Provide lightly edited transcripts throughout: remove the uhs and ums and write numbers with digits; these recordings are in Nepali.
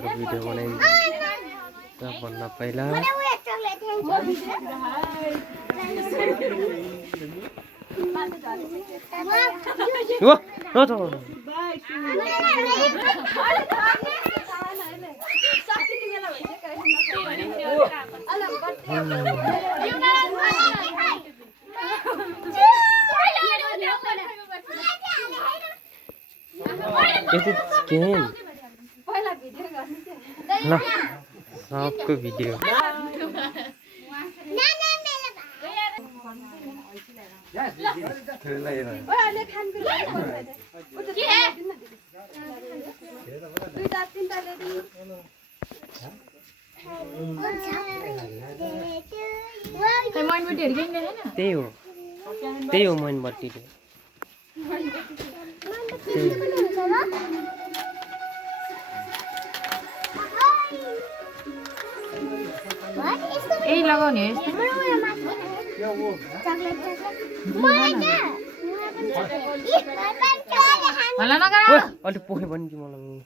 भिडियो बनाइन्छ भन्न पहिला ल सबको भिडियो त्यही हो मैनबत्ती यही लगाउने अलिक पोखे पनि कि मलाई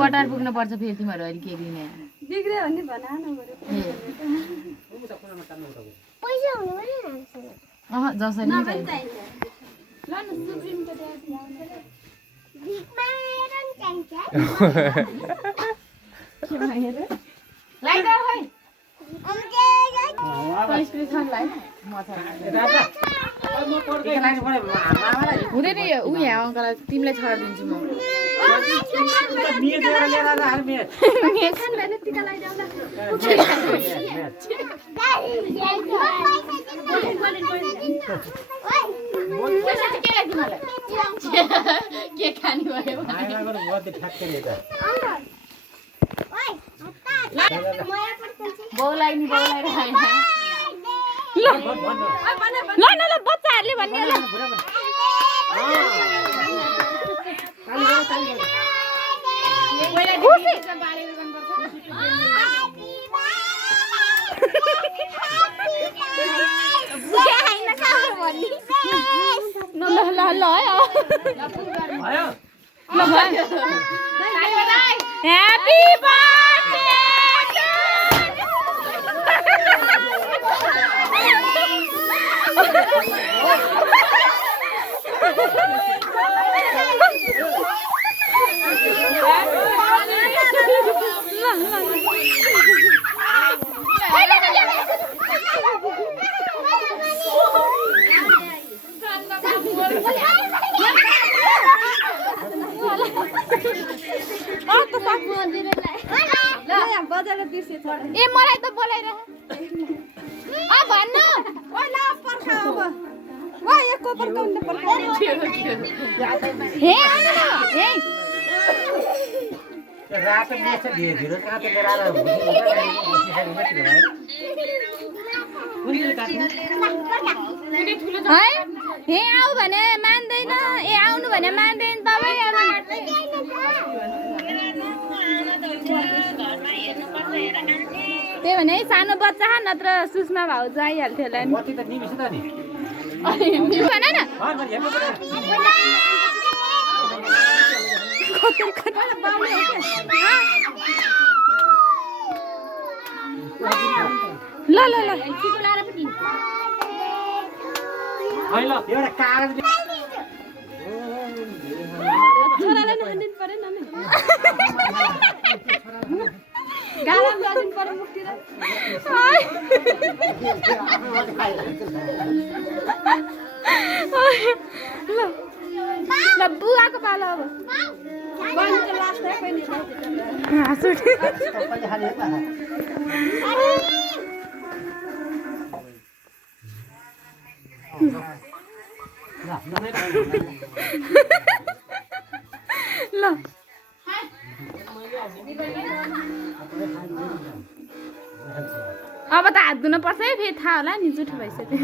बटार पुग्न पर्छ फेरि तिमीहरू अहिले के दिने जसरी हुँदैन ऊ यहाँ अङ्कल तिमीलाई छाडिदिन्छु म के खाने भयो बौलाई नि ल बच्चाहरूले भन्ने Happy birthday! ए मलाई त बोलाइरह भन्नु हे आऊ भने मान्दैन ए आउनु भने मान्दैन तपाईँ त्यही भने सानो बच्चा नत्र सुषमा भाउजू आइहाल्थ्यो होला नि ल ल ल छोरालाई नहान्दिनु परेन नि गालाम गरिदिनु पर्यो मुक्ति ल बुवाको पालो अब ल अब त हात धुन पर्छ है फेरि थाहा होला नि जुठो भइसक्यो